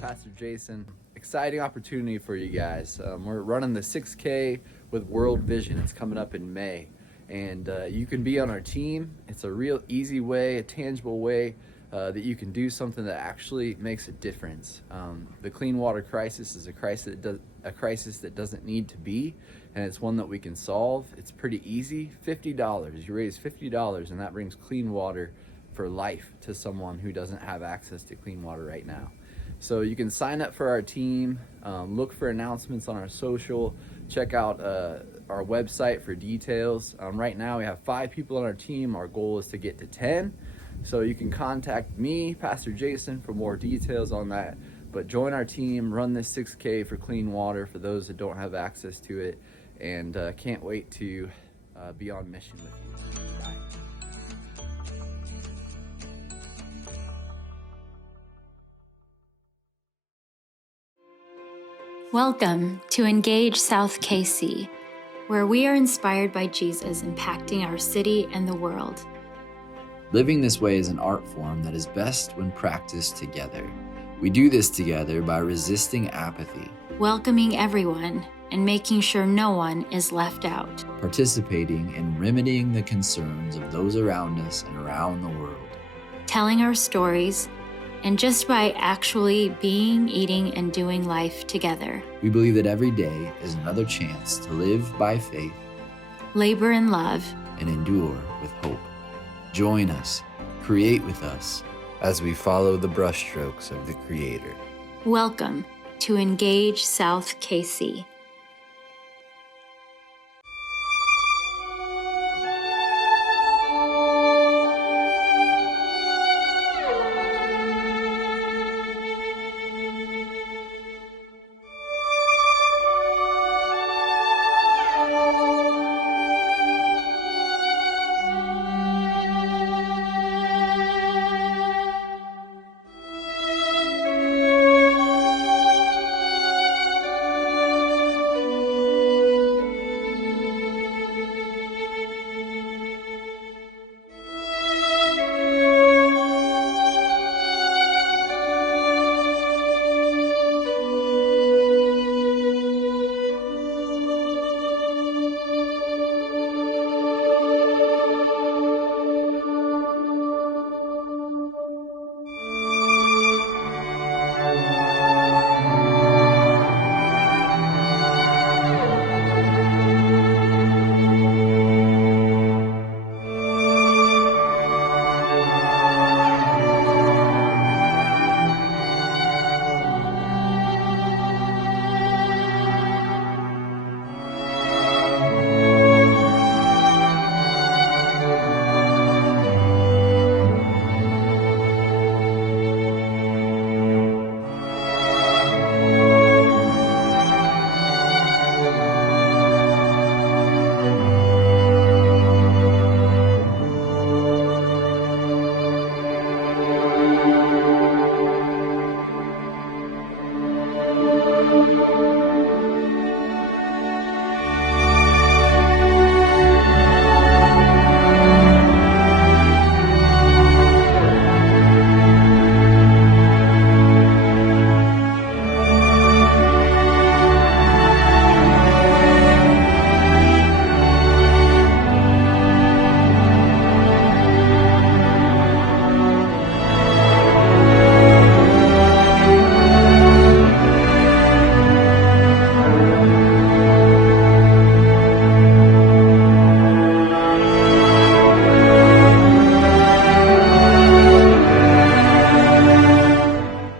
Pastor Jason. Exciting opportunity for you guys. We're running the 6K with World Vision. It's coming up in May. And you can be on our team. It's a real easy way, a tangible way that you can do something that actually makes a difference. The clean water crisis is a crisis that doesn't need to be, and it's one that we can solve. It's pretty easy. $50. You raise $50, and that brings clean water for life to someone who doesn't have access to clean water right now. So you can sign up for our team, look for announcements on our social, check out our website for details. Right now we have 5 people on our team. Our goal is to get to 10. So you can contact me, Pastor Jason, for more details on that. But join our team, run this 6K for clean water for those that don't have access to it, and can't wait to be on mission with you. Bye. Welcome to Engage South KC, where we are inspired by Jesus impacting our city and the world. Living this way is an art form that is best when practiced together. We do this together by resisting apathy, Welcoming everyone and making sure no one is left out. participating in remedying the concerns of those around us and around the world. Telling our stories, and just by actually being, eating, and doing life together. We believe that every day is another chance to live by faith Labor in love. and endure with hope. Join us, create with us, as we follow the brushstrokes of the Creator. Welcome to Engage South KC.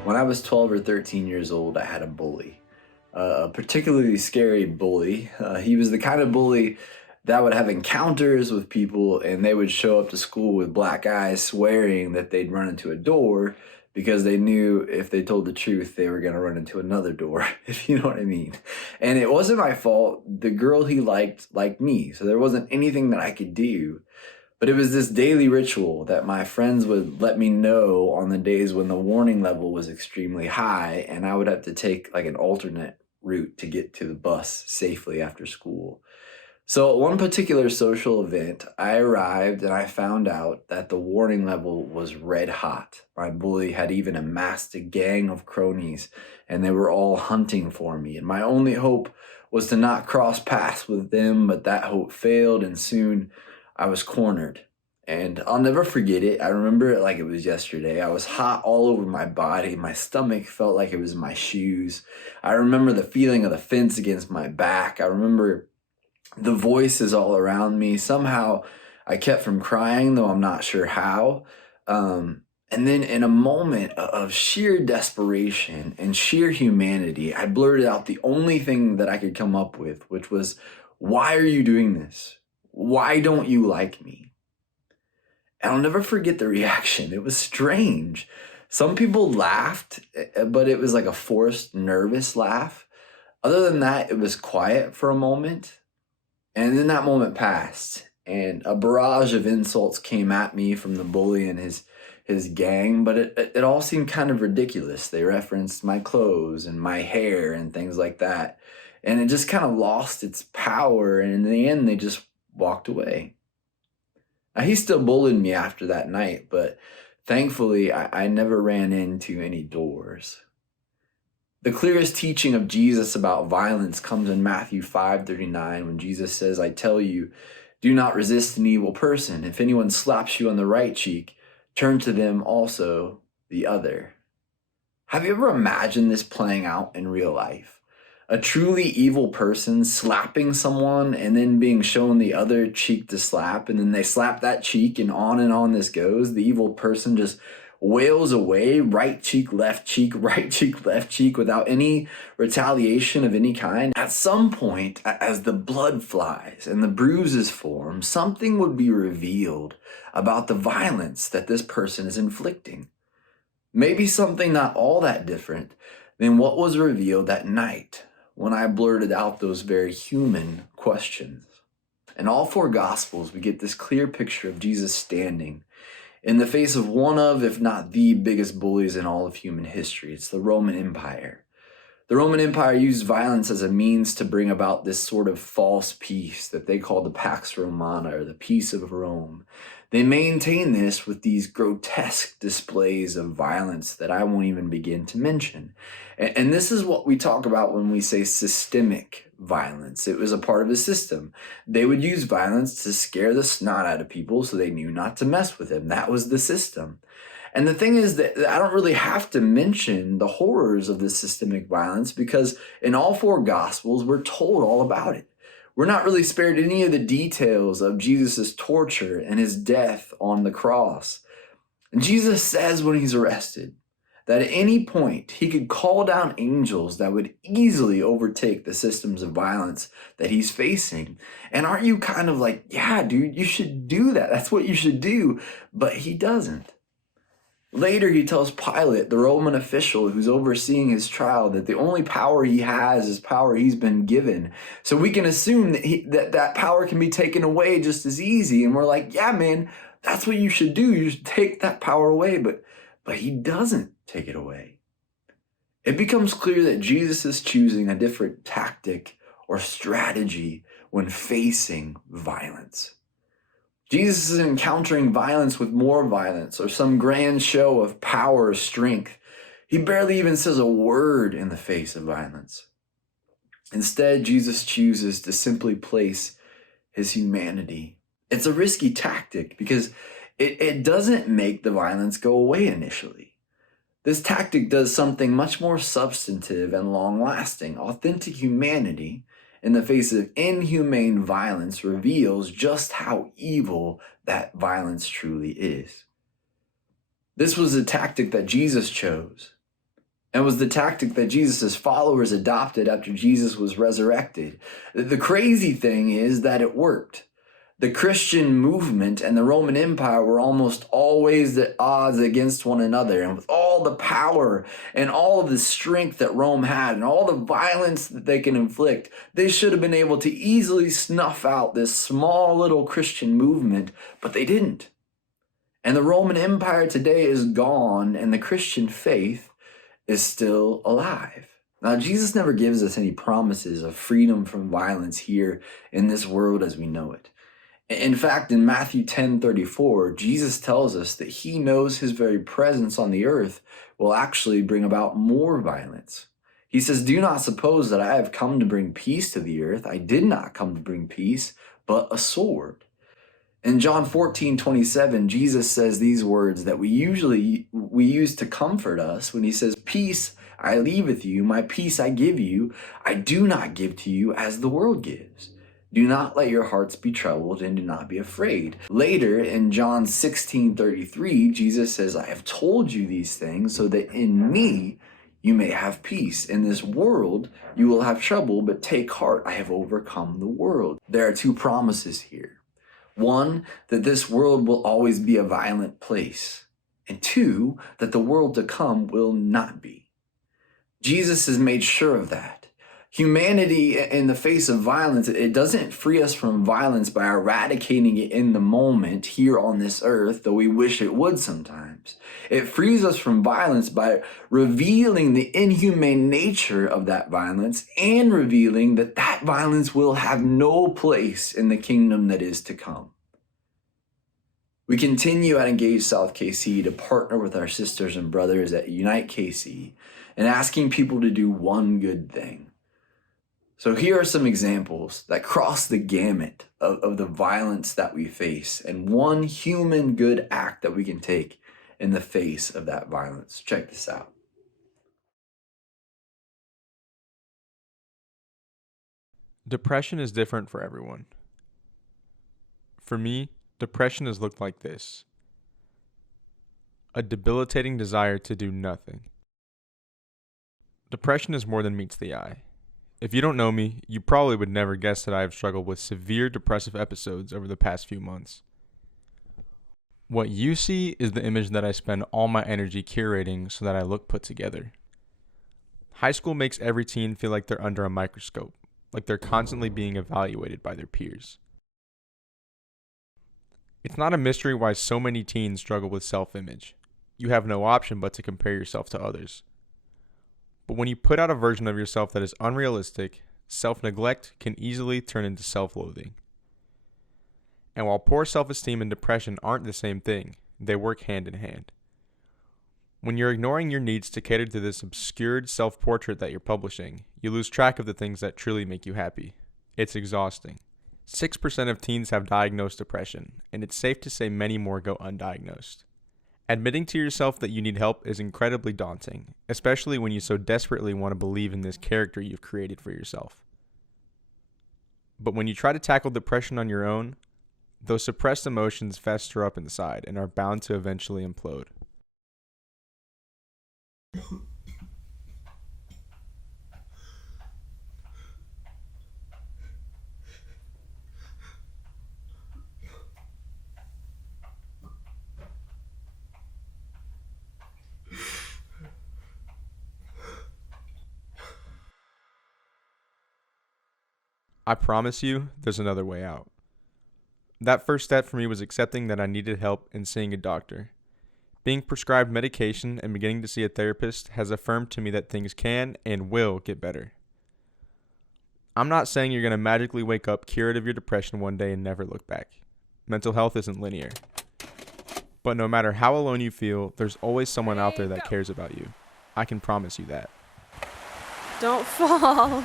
When I was 12 or 13 years old, I had a bully, a particularly scary bully. He was the kind of bully that would have encounters with people, and they would show up to school with black eyes, swearing that they'd run into a door because they knew if they told the truth, they were going to run into another door, if you know what I mean. And it wasn't my fault. The girl he liked me, so there wasn't anything that I could do. But it was this daily ritual that my friends would let me know on the days when the warning level was extremely high, and I would have to take like an alternate route to get to the bus safely after school. So, at one particular social event, I arrived and I found out that the warning level was red hot. My bully had even amassed a gang of cronies, and they were all hunting for me. And my only hope was to not cross paths with them, but that hope failed, and soon I was cornered. And I'll never forget it. I remember it like it was yesterday. I was hot all over my body. My stomach felt like it was my shoes. I remember the feeling of the fence against my back. I remember the voices all around me. Somehow I kept from crying, though I'm not sure how. And then in a moment of sheer desperation and sheer humanity, I blurted out the only thing that I could come up with, which was, "Why are you doing this? Why don't you like me?" And I'll never forget the reaction. It was strange. Some people laughed, but it was like a forced, nervous laugh. Other than that, it was quiet for a moment. And then that moment passed, and a barrage of insults came at me from the bully and his gang, but it all seemed kind of ridiculous. They referenced my clothes and my hair and things like that. And it just kind of lost its power, and in the end, they just walked away. Now, he still bullied me after that night, but thankfully, I never ran into any doors. The clearest teaching of Jesus about violence comes in Matthew 5:39, when Jesus says, "I tell you, do not resist an evil person. If anyone slaps you on the right cheek, turn to them also the other." Have you ever imagined this playing out in real life? A truly evil person slapping someone and then being shown the other cheek to slap, and then they slap that cheek, and on this goes. The evil person just wails away, right cheek, left cheek, right cheek, left cheek, without any retaliation of any kind. At some point, as the blood flies and the bruises form, something would be revealed about the violence that this person is inflicting. Maybe something not all that different than what was revealed that night when I blurted out those very human questions. In all four Gospels, we get this clear picture of Jesus standing in the face of one of, if not the biggest bullies in all of human history. It's the Roman Empire. The Roman Empire used violence as a means to bring about this sort of false peace that they call the Pax Romana, or the peace of Rome. They maintain this with these grotesque displays of violence that I won't even begin to mention. And this is what we talk about when we say systemic violence. It was a part of a system. They would use violence to scare the snot out of people so they knew not to mess with them. That was the system. And the thing is that I don't really have to mention the horrors of this systemic violence, because in all four Gospels, we're told all about it. We're not really spared any of the details of Jesus' torture and his death on the cross. And Jesus says when he's arrested that at any point he could call down angels that would easily overtake the systems of violence that he's facing. And aren't you kind of like, yeah, dude, you should do that. That's what you should do. But he doesn't. Later, he tells Pilate, the Roman official who's overseeing his trial, that the only power he has is power he's been given. So we can assume that that power can be taken away just as easy. And we're like, yeah, man, that's what you should do. You should take that power away. But he doesn't take it away. It becomes clear that Jesus is choosing a different tactic or strategy when facing violence. Jesus is encountering violence with more violence, or some grand show of power or strength. He barely even says a word in the face of violence. Instead, Jesus chooses to simply place his humanity. It's a risky tactic because it doesn't make the violence go away initially. This tactic does something much more substantive and long-lasting. Authentic humanity in the face of inhumane violence reveals just how evil that violence truly is. This was a tactic that Jesus chose, and was the tactic that Jesus' followers adopted after Jesus was resurrected. The crazy thing is that it worked. The Christian movement and the Roman Empire were almost always at odds against one another. And with all the power and all of the strength that Rome had and all the violence that they can inflict, they should have been able to easily snuff out this small little Christian movement, but they didn't. And the Roman Empire today is gone, and the Christian faith is still alive. Now, Jesus never gives us any promises of freedom from violence here in this world as we know it. In fact, in Matthew 10:34, Jesus tells us that he knows his very presence on the earth will actually bring about more violence. He says, "Do not suppose that I have come to bring peace to the earth. I did not come to bring peace, but a sword." In John 14:27, Jesus says these words that we use to comfort us when he says, "Peace I leave with you, my peace I give you. I do not give to you as the world gives. Do not let your hearts be troubled and do not be afraid." Later in John 16:33, Jesus says, "I have told you these things so that in me you may have peace. In this world you will have trouble, but take heart, I have overcome the world." There are two promises here. One, that this world will always be a violent place. And two, that the world to come will not be. Jesus has made sure of that. Humanity in the face of violence, it doesn't free us from violence by eradicating it in the moment here on this earth, though we wish it would sometimes. It frees us from violence by revealing the inhumane nature of that violence and revealing that that violence will have no place in the kingdom that is to come. We continue at Engage South KC to partner with our sisters and brothers at Unite KC and asking people to do one good thing. So here are some examples that cross the gamut of the violence that we face and one human good act that we can take in the face of that violence. Check this out. Depression is different for everyone. For me, depression has looked like this: a debilitating desire to do nothing. Depression is more than meets the eye. If you don't know me, you probably would never guess that I have struggled with severe depressive episodes over the past few months. What you see is the image that I spend all my energy curating so that I look put together. High school makes every teen feel like they're under a microscope, like they're constantly being evaluated by their peers. It's not a mystery why so many teens struggle with self-image. You have no option but to compare yourself to others. But when you put out a version of yourself that is unrealistic, self-neglect can easily turn into self-loathing. And while poor self-esteem and depression aren't the same thing, they work hand in hand. When you're ignoring your needs to cater to this obscured self-portrait that you're publishing, you lose track of the things that truly make you happy. It's exhausting. 6% of teens have diagnosed depression, and it's safe to say many more go undiagnosed. Admitting to yourself that you need help is incredibly daunting, especially when you so desperately want to believe in this character you've created for yourself. But when you try to tackle depression on your own, those suppressed emotions fester up inside and are bound to eventually implode. I promise you, there's another way out. That first step for me was accepting that I needed help and seeing a doctor. Being prescribed medication and beginning to see a therapist has affirmed to me that things can and will get better. I'm not saying you're going to magically wake up cured of your depression one day and never look back. Mental health isn't linear. But no matter how alone you feel, there's always someone out there that cares about you. I can promise you that. Don't fall.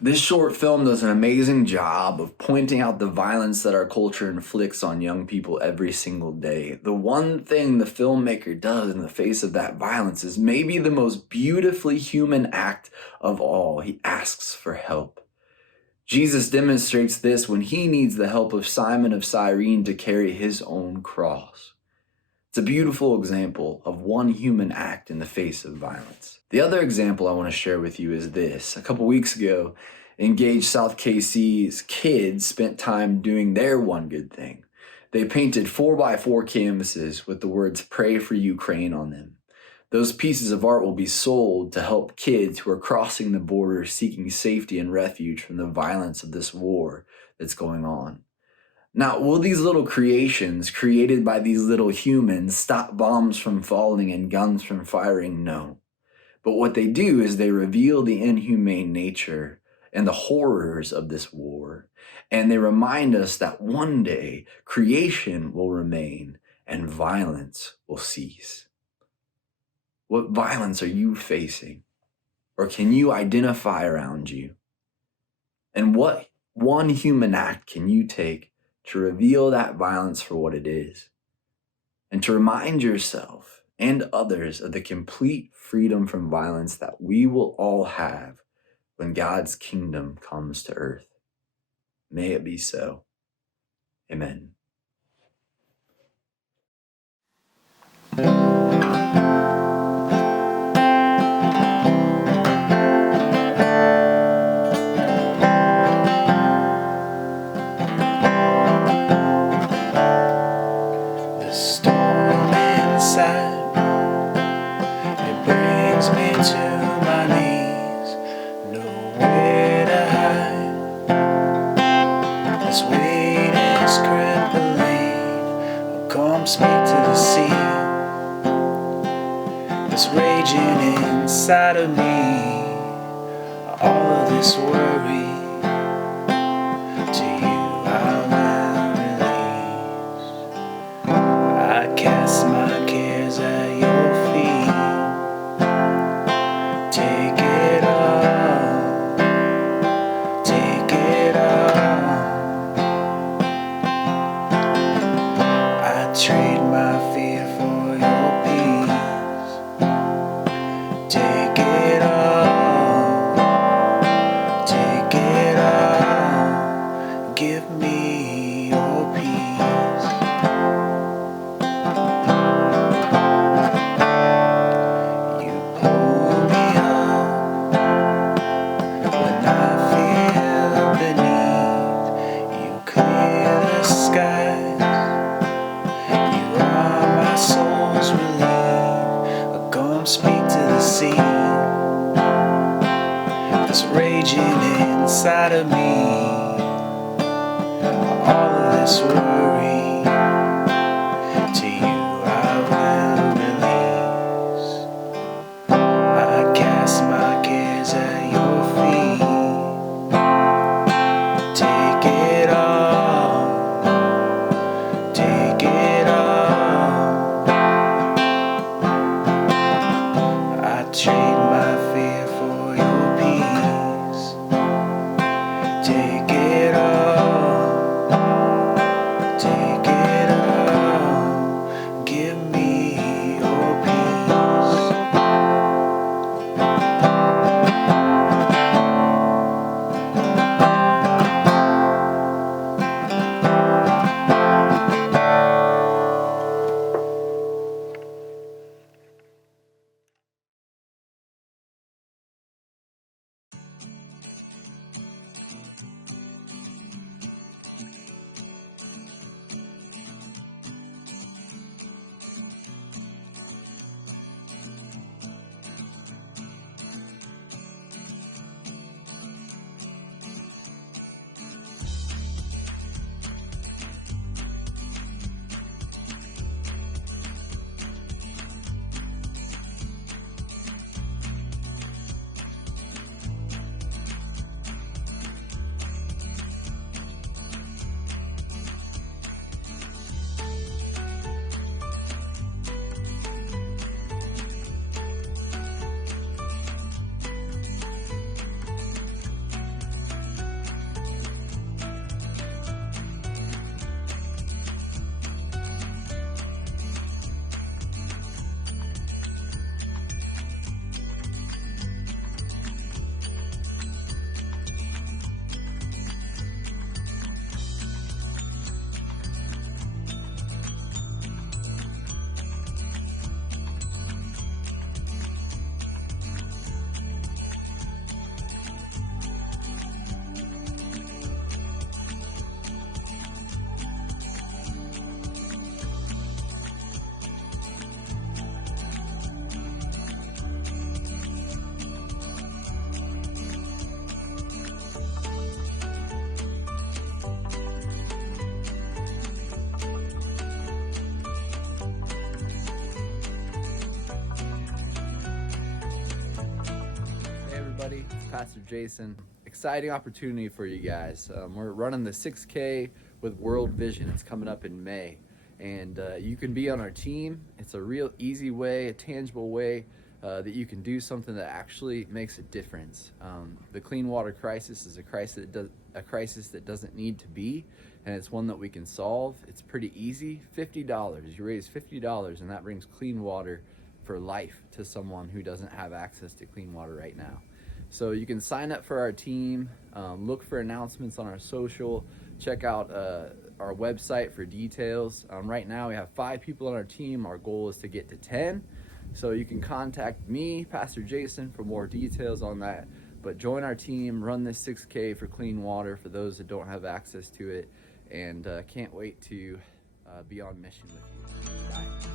This short film does an amazing job of pointing out the violence that our culture inflicts on young people every single day. The one thing the filmmaker does in the face of that violence is maybe the most beautifully human act of all. He asks for help. Jesus demonstrates this when he needs the help of Simon of Cyrene to carry his own cross. It's a beautiful example of one human act in the face of violence. The other example I want to share with you is this. A couple weeks ago, Engage South KC's kids spent time doing their one good thing. They painted 4x4 canvases with the words "Pray for Ukraine" on them. Those pieces of art will be sold to help kids who are crossing the border seeking safety and refuge from the violence of this war that's going on. Now, will these little creations created by these little humans stop bombs from falling and guns from firing? No. But what they do is they reveal the inhumane nature and the horrors of this war. And they remind us that one day creation will remain and violence will cease. What violence are you facing? Or can you identify around you? And what one human act can you take to reveal that violence for what it is? And to remind yourself and others of the complete freedom from violence that we will all have when God's kingdom comes to earth. May it be so. Amen. The storm inside, it brings me to my knees, nowhere to hide. This weight is crippling, come speak to the sea. This raging inside of me, all of this worry, to you I will release. I cast my cares at your feet. Take it all, take it all. I trade my fear for your peace. Take it all, take it all. Give me your peace. You pull me up when I feel beneath. You clear the skies. You are my soul's relief. Come speak to the sea. This raging inside of me, all of this worry, to you I will release. I cast my cares at your feet. Take it all, take it all. I trade my fear for your peace. Take it all, everybody. It's Pastor Jason. Exciting opportunity for you guys. We're running the 6K with World Vision. It's coming up in May. And you can be on our team. It's a real easy way, a tangible way that you can do something that actually makes a difference. The clean water crisis is a crisis that doesn't need to be, and it's one that we can solve. It's pretty easy. $50. You raise $50, and that brings clean water for life to someone who doesn't have access to clean water right now. So you can sign up for our team, look for announcements on our social, check out our website for details. Right now we have 5 people on our team. Our goal is to get to 10. So you can contact me, Pastor Jason, for more details on that. But join our team, run this 6K for clean water for those that don't have access to it, and can't wait to be on mission with you. Bye.